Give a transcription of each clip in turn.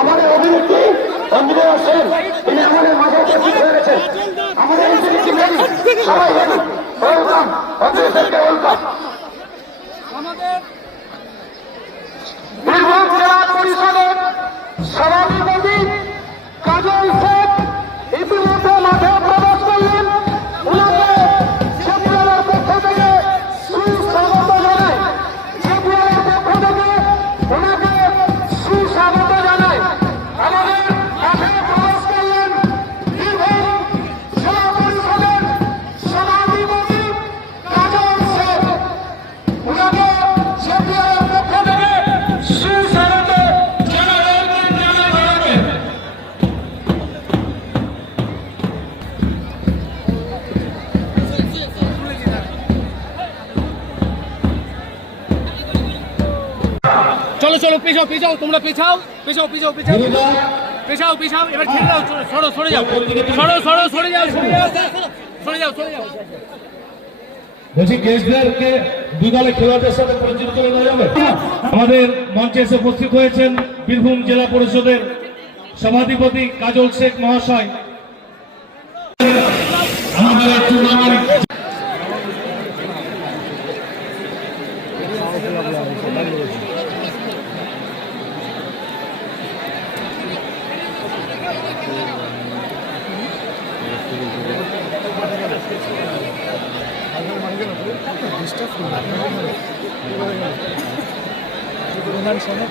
আমাদের অভিনেত্রী অঞ্জলি সেন তিনি সভাপতি চলো চলো পেছাও পেছাও তোমরা পেছাও পেছাও পেছাও পেছাও। পেছাও পেছাও এবার খেলে যাও সরো সরে যাও। সরো সরো সরে যাও সরে যাও সরে যাও সরে যাও বলছি গেস্টদেরকে দুই দলে খেলোয়াড়দের সাথে পরিচিত করে দেওয়া যাবে। আমাদের মঞ্চে এসে উপস্থিত হয়েছেন বীরভূম জেলা পরিষদের সভাধিপতি কাজল শেখ মহাশয়। আমাদের টুর্নামেন্ট আমাদের সিদ্ধান্ত এবং আমাদের আসাদন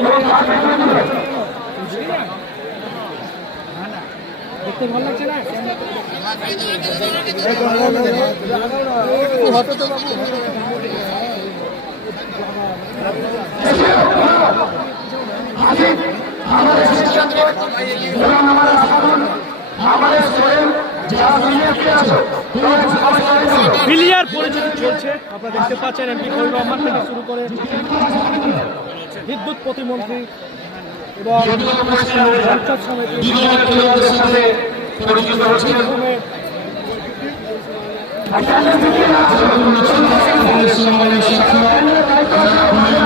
আমাদের স্বয়ং চলছে। আপনারা দেখতে পাচ্ছেন এমপি ফজলুর রহমান থেকে শুরু করে বিদ্যুৎ প্রতিমন্ত্রী এবং পঞ্চায়েত সমিতি দুই দলের খেলোয়াড়দের সাথে পরিচিত হচ্ছেন বীরভূমের সম্মানের শিক্ষক জেলা পরিষদের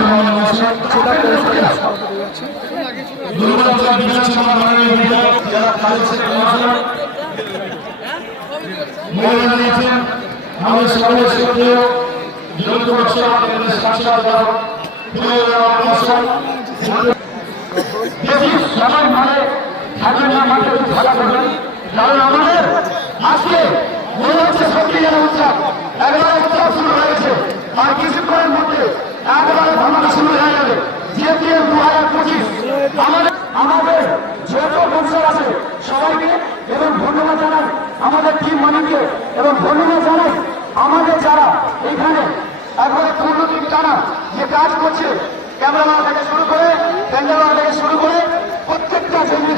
সভাপতি আছেন দুর্গাপূজা বিধানসভা মাননীয় বিধায়ক যারা কাজল শেখ মহাশয় মহিলা দিয়েছেন আমাদের সকলের শ্রদ্ধেয় বিরোধী পক্ষ আমাদের সাংসদ বেশি সময় মানে থাকবেন না মাঠে খেলা করবেন কারণ আমাদের আজকে মনে হচ্ছে সত্যি যেন উৎসব একবারে উৎসব শুরু হয়েছে আর কিছুক্ষণের মধ্যে একবারে ধামাকা শুরু হয়ে যাবে যেহেতু দু হাজার পঁচিশ আমাদের আমাদের যত কনসার আছে সবাইকে এবং ধন্যবাদ জানাই, আমাদের টিম মানিককে এবং ধন্যবাদ জানাই আমাদের যারা এখানে একবারে পনেরো দিন টানা যে কাজ করছে ক্যামেরাম্যান থেকে শুরু করে প্যান্ডেলম্যান থেকে শুরু করে প্রত্যেকটা জমি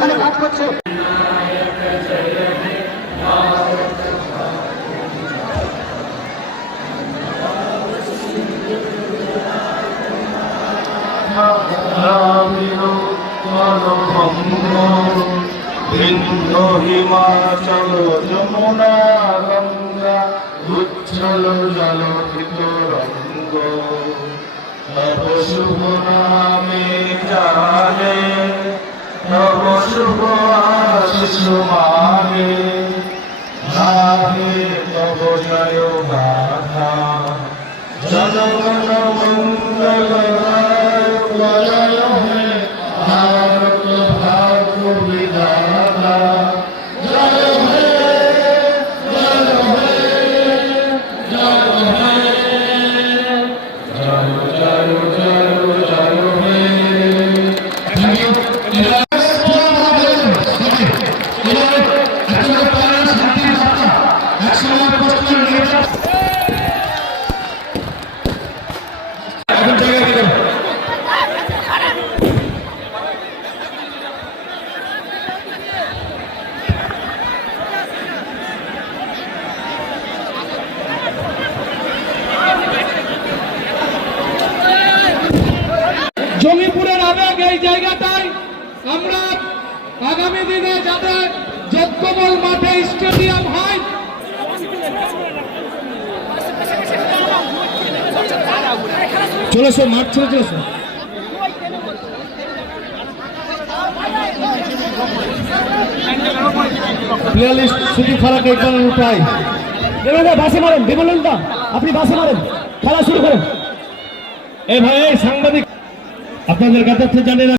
ভিন্ন হিমাচল যমুনা গঙ্গা উচ্ছল জল রঙ্গ শুভ নামে জানে শুভ মানে গাহে তব জয় গাথা জনগণ মঙ্গল জয় হে ভারত ভাগ্য বিধাতা জয় হে জয় হে জয় হে জয় জয় জয় জমিপুরের আবেগ এই জায়গাটায় আমরা আগামী দিনে যাতে যজ্ঞবল মাঠে স্টেডিয়াম হয় চলে এসো মাঠ ছেড়ে চলে এসো প্লেয়ার লিস্ট সুতি ফারাক একবার উঠাই বাসে মারেন আপনি বাসে মারেন। খেলা শুরু করেন। এ ভাই সাংবাদিক আপনাদের কাছে জানেন